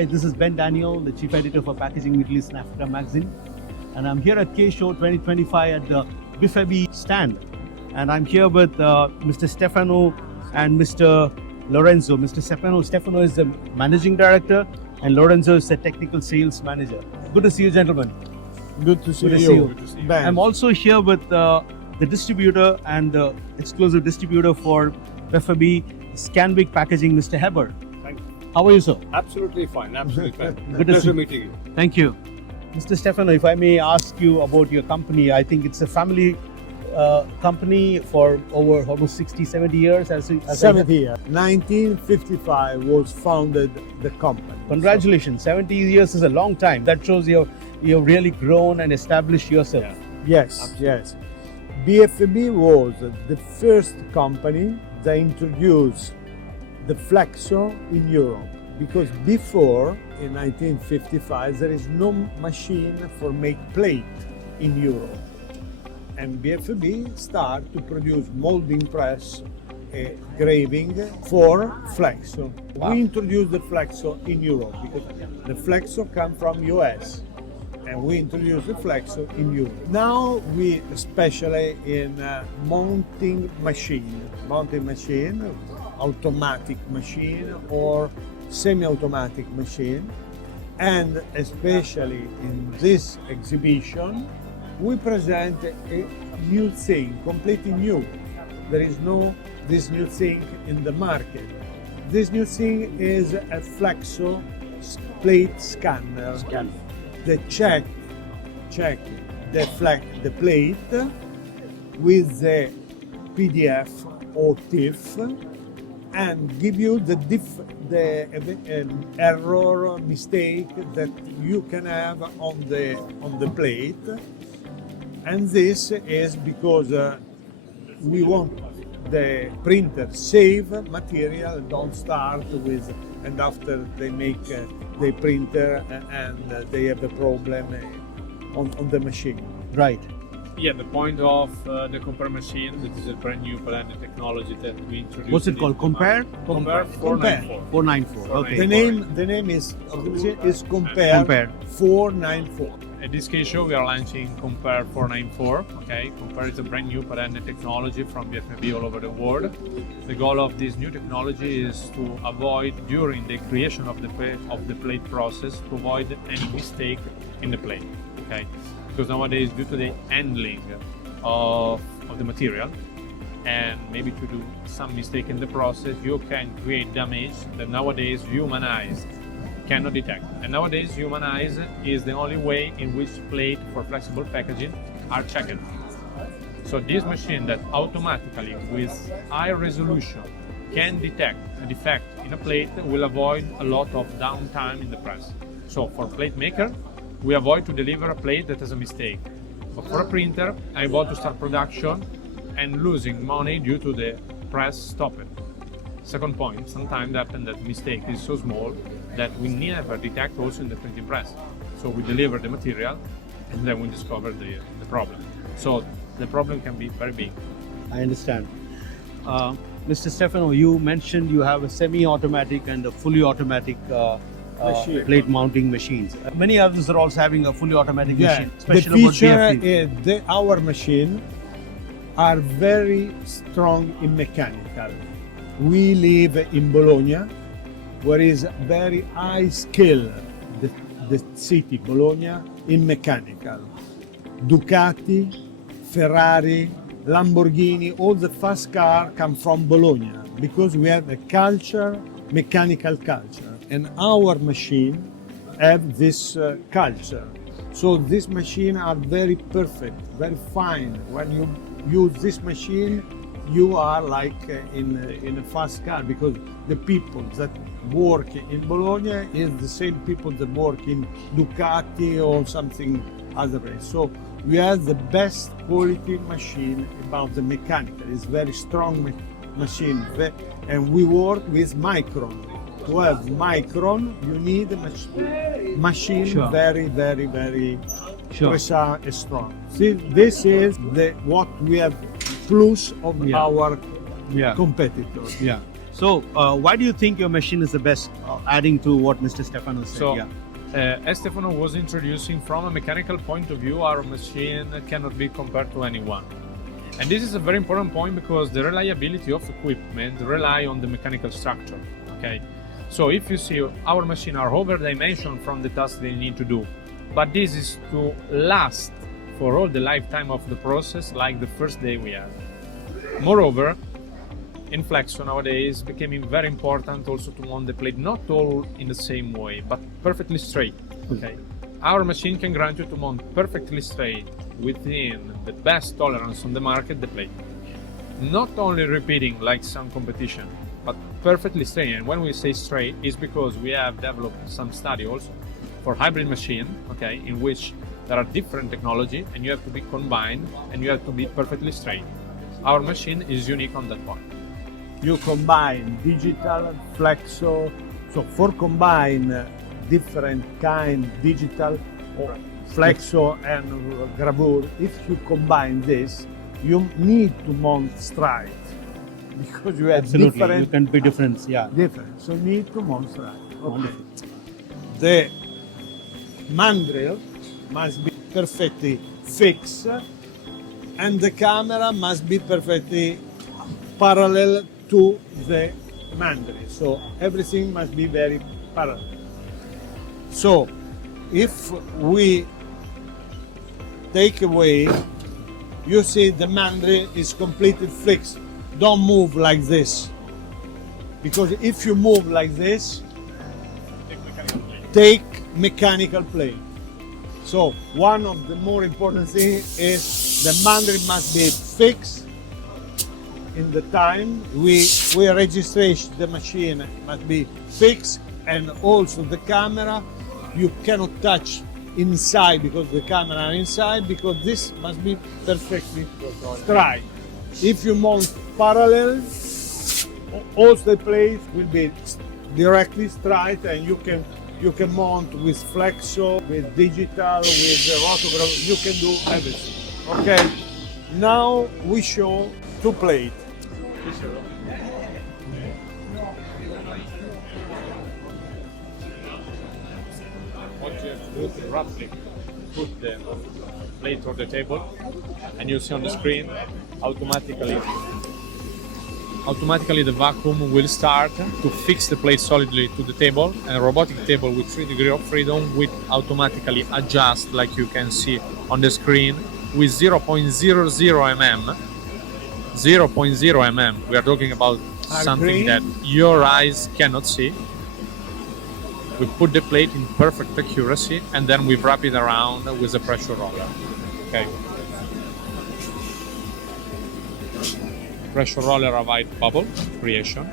Hi, this is Ben Daniel, the Chief Editor for Packaging Middle East and Africa magazine. And I'm here at K-Show 2025 at the Bieffebi stand. And I'm here with Mr. Stefano and Mr. Lorenzo. Mr. Stefano is the Managing Director and Lorenzo is the Technical Sales Manager. Good to see you, gentlemen. Good to see Good to you. see you. Good to see you. I'm also here with the distributor and the exclusive distributor for Bieffebi Scanvic Packaging, Mr. Heber. Thank you. How are you, sir? Absolutely fine. Absolutely fine. Good to see Pleasure you. meeting you. Thank you. Mr. Stefano, if I may ask you about your company, I think it's a family company for over almost 60, 70 years. As 70 years. 1955 was founded the company. Congratulations, 70 years is a long time. That shows you've really grown and established yourself. Yeah. Yes, yes. Bieffebi was the first company that introduced the flexo in Europe, because before, in 1955, there is no machine for make plate in Europe. And Bieffebi started to produce molding press, graving for flexo. Wow. We introduced the flexo in Europe because the flexo come from US. And we introduced the flexo in Europe. Now we specialize in mounting machine, automatic machine or semi-automatic machine. And especially in this exhibition, we present a new thing, completely new. There is no this new thing in the market. This new thing is a flexo plate scanner. They check the plate with the PDF or TIFF and give you the error mistake that you can have on the plate. And this is because we want the printer save material, don't start with, and after they make the printer and they have a problem on the machine. Right. Yeah, the point of the Compare machine, that is a brand new patented technology that we introduced. What's it called? Compare? Compare 494. 494. Okay. The name is Compare 494. At this case show, we are launching Compare 494. Okay, Compare is a brand new patented technology from Bieffebi all over the world. The goal of this new technology is to avoid, during the creation of the plate process, to avoid any mistake in the plate. Okay, because nowadays, due to the handling of the material and maybe to do some mistake in the process, you can create damage that nowadays human eyes cannot detect. And nowadays, human eyes is the only way in which plate for flexible packaging are checked. So this machine that automatically, with high resolution, can detect a defect in a plate will avoid a lot of downtime in the press. So for plate maker, we avoid to deliver a plate that has a mistake. But for a printer, I avoid to start production and losing money due to the press stopping. Second point, sometimes happens that mistake is so small that we never detect also in the printing press. So we deliver the material and then we discover the problem. So the problem can be very big. I understand. Mr. Stefano, you mentioned you have a semi-automatic and a fully automatic plate mounting machines. Many others are also having a fully automatic machine. The Especially about feature Bieffebi. is our machine are very strong in mechanical. We live in Bologna, where is very high skill, the city, Bologna, in mechanical. Ducati, Ferrari, Lamborghini, all the fast cars come from Bologna because we have a culture, mechanical culture. And our machine have this culture. So this machine are very perfect, very fine. When you use this machine, you are like in a fast car, because the people that work in Bologna is the same people that work in Ducati or something other. So we have the best quality machine about the mechanical. It's very strong machine, and we work with micron. To have micron, you need a machine very, very, very precise and strong. See, this is what we have plus of our competitors. Yeah. So, why do you think your machine is the best? Adding to what Mr. Stefano said. So, yeah. As Stefano was introducing, from a mechanical point of view, our machine cannot be compared to anyone. And this is a very important point because the reliability of equipment rely on the mechanical structure. Okay, so if you see our machine are over-dimensioned from the tasks they need to do, but this is to last for all the lifetime of the process, like the first day we had. Moreover, in flexo nowadays becoming very important also to mount the plate not all in the same way, but perfectly straight. Okay, our machine can grant you to mount perfectly straight within the best tolerance on the market the plate. Not only repeating like some competition, but perfectly straight. And when we say straight, is because we have developed some study also for hybrid machine, okay, in which there are different technology and you have to be combined and you have to be perfectly straight. Our machine is unique on that point. You combine digital, flexo, so for combine different kind digital or flexo and gravure, if you combine this, you need to mount straight because you have Absolutely. different. You can be different. Yeah. Different. So need to mount straight. Okay. Wonderful. The mandrel must be perfectly fixed and the camera must be perfectly parallel to the mandrel. So everything must be very parallel. So if we take away, you see the mandrel is completely fixed. Don't move like this. Because if you move like this, take mechanical plate. So one of the more important things is the mandrel must be fixed in the time. We registration the machine must be fixed, and also the camera you cannot touch inside because the camera are inside, because this must be perfectly straight. If you mount parallel, all the plates will be directly straight, and you can mount with flexo, with digital, with rotograph. You can do everything. Okay. Now we show two plates. What you have to do is roughly put the plate on the table, and you see on the screen automatically the vacuum will start to fix the plate solidly to the table, and a robotic table with 3 degrees of freedom will automatically adjust, like you can see on the screen, with 0.00 mm. 0.0 mm. We are talking about something green. that your eyes cannot see. We put the plate in perfect accuracy, and then we wrap it around with a pressure roller. Okay. Pressure roller avoid bubble creation.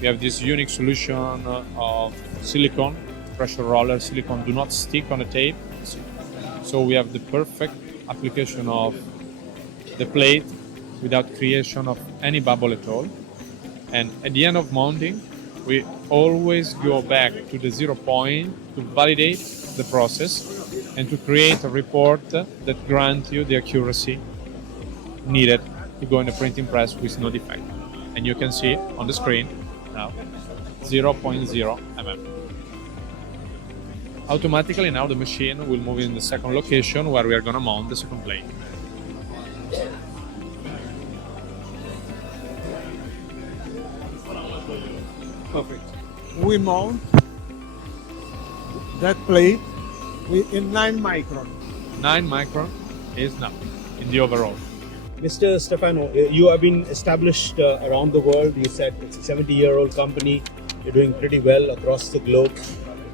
We have this unique solution of silicone. Pressure roller silicone do not stick on the tape, so we have the perfect application of the plate without creation of any bubble at all. And at the end of mounting, we always go back to the 0 point to validate the process and to create a report that grants you the accuracy needed to go in the printing press with no defect. And you can see on the screen now 0.0 mm. Automatically now the machine will move in the second location where we are going to mount the second plate. Perfect. We mount that plate in 9 micron. 9 micron is nothing in the overall. Mr. Stefano, you have been established around the world. You said it's a 70-year-old company. You're doing pretty well across the globe.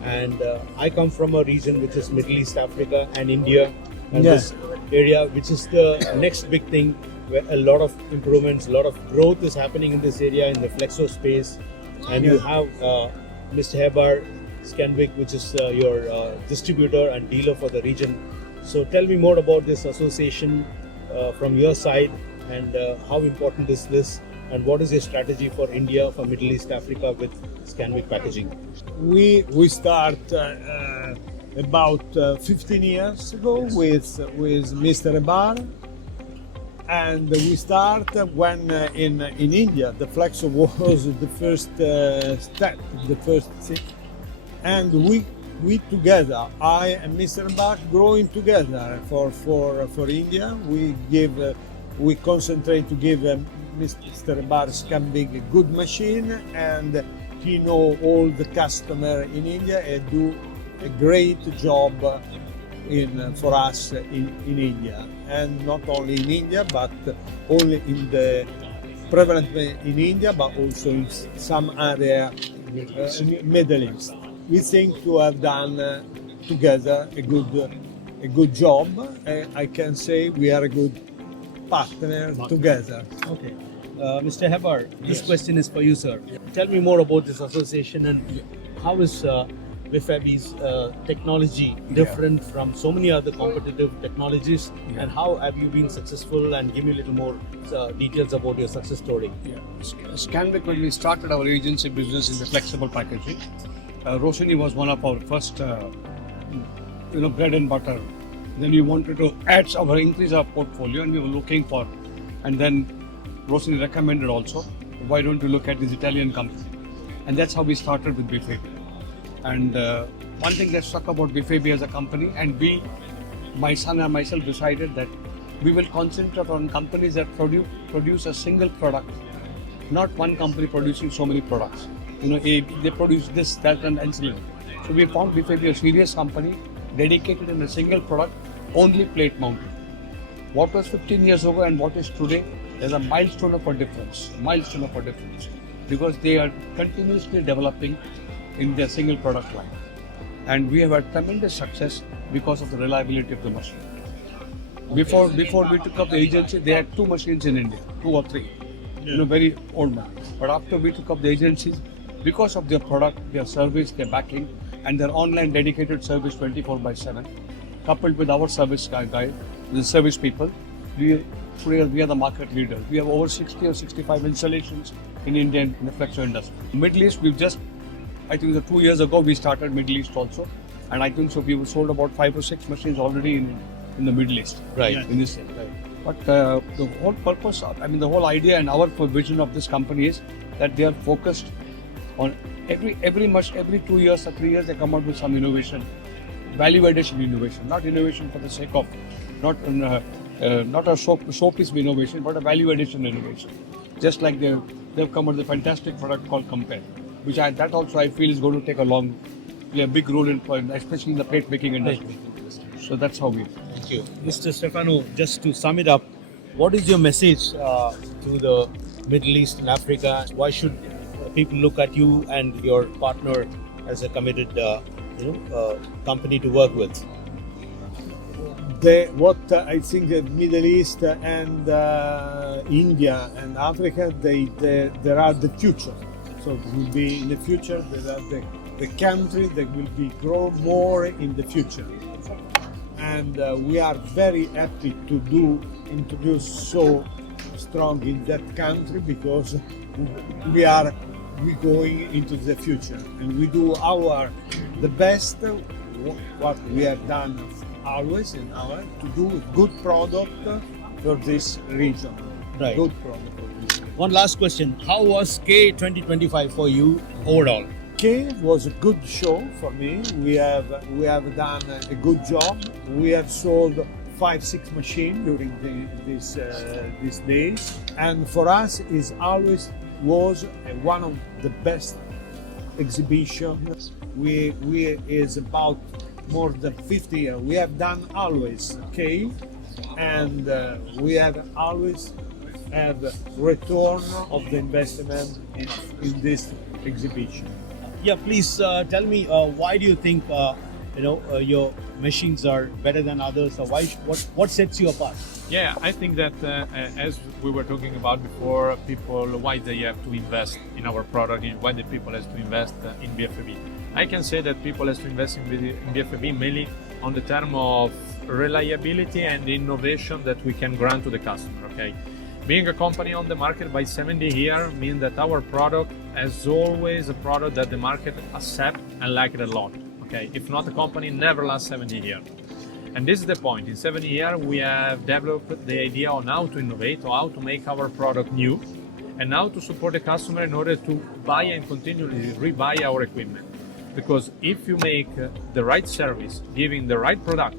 And I come from a region which is Middle East Africa and India. And this area, which is the next big thing, where a lot of improvements, a lot of growth is happening in this area, in the flexo space. And you have Mr. Hebar Scanwick, which is your distributor and dealer for the region. So tell me more about this association from your side, and how important is this, and what is your strategy for India, for Middle East Africa with Scanwick Packaging? We start about 15 years ago with Mr. Ebar, And we start when in India the flexo was the first step, the first thing, and we together, I and Mr. Bach, growing together for India. We concentrate to give Mr. Bach Scambig a good machine, and he know all the customer in India and do a great job for us in India, and not only in India but only in the prevalent in India, but also in some area Middle East. We think to have done together a good job. I can say we are a good partner together. Okay. Mr. Hebar, this question is for you, sir. Tell me more about this association and how is Bieffebi's technology different from so many other competitive technologies, and how have you been successful, and give me a little more details about your success story. Scanvic, when we started our agency business in the flexible packaging, Rossini was one of our first bread and butter. Then we wanted to increase our portfolio, and we were looking for, and then Rossini recommended also, why don't you look at this Italian company? And that's how we started with Bieffebi. And one thing that struck about Bieffebi as a company, and my son and myself decided that we will concentrate on companies that produce a single product, not one company producing so many products. They produce this, that, and ancillary. So we found Bieffebi a serious company, dedicated in a single product, only plate mounted. What was 15 years ago and what is today, there's a milestone of a difference, because they are continuously developing in their single product line. And we have had tremendous success because of the reliability of the machine. Before we took up the agency, they had 2 machines in India, 2 or 3, very old machines. But after we took up the agencies, because of their product, their service, their backing, and their online dedicated service 24/7, coupled with our service guy, the service people, we are the market leader. We have over 60 or 65 installations in India in the flexo industry. Middle East, I think 2 years ago we started Middle East also, and I think so we sold about 5 or 6 machines already in the Middle East. Right. In this. Right. But the whole purpose, the whole idea and our vision of this company is that they are focused on every 2 years or 3 years they come out with some innovation, value addition innovation, not innovation for the sake of, not a showpiece innovation, but a value addition innovation. Just like they've come out with a fantastic product called Compare, which that also I feel is going to play a big role in, especially in the plate making industry. So that's how we. Thank you. Mr. Stefano, just to sum it up, what is your message to the Middle East and Africa? Why should people look at you and your partner as a committed company to work with? What I think the Middle East and India and Africa, they are the future. So it will be in the future, they are the country that will grow more in the future. And we are very happy to introduce so strong in that country, because we're going into the future, and we do the best what we have done always to do good product for this region. Right. Good product for this region. One last question. How was K 2025 for you overall? K was a good show for me. We have done a good job. We have sold 5-6 machines during these days, and for us is always was one of the best exhibitions. We is about more than 50 years. We have done always K, and we have always have return of the investment in this exhibition. Yeah, please tell me why do you think your machines are better than others, or what sets you apart? Yeah, I think that as we were talking about before, why they have to invest in our product, why the people have to invest in Bieffebi. I can say that people have to invest in Bieffebi mainly on the term of reliability and innovation that we can grant to the customer. Okay, being a company on the market by 70 years means that our product is always a product that the market accept and like it a lot. Okay, if not, the company never lasts 70 years. And this is the point. In 7 years, we have developed the idea on how to innovate, or how to make our product new, and how to support the customer in order to buy and continually rebuy our equipment. Because if you make the right service, giving the right product,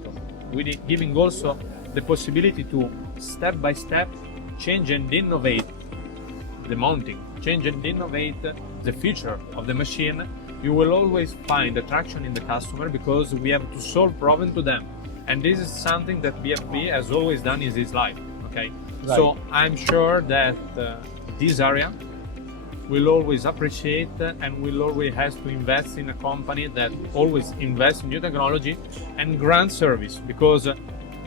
giving also the possibility to step by step change and innovate the mounting, change and innovate the feature of the machine, you will always find attraction in the customer, because we have to solve problem to them. And this is something that Bieffebi has always done in his life. Okay, Right. so I'm sure that this area will always appreciate and will always has to invest in a company that always invests in new technology and grant service, because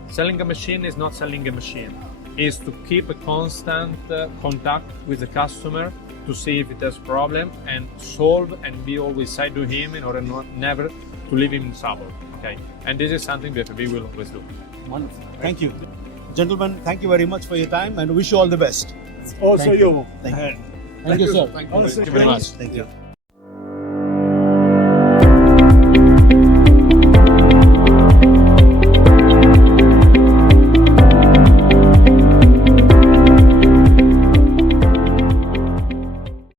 selling a machine is not selling a machine. Is to keep a constant contact with the customer to see if it has problem and solve, and be always side to him in order never to leave him in trouble. Okay, and this is something that we will always do. Wonderful. Thank you. Gentlemen, thank you very much for your time and wish you all the best. Also Thank you. Thank you. Thank Thank you, sir. Thank you. Also Thank you very much. Thank you.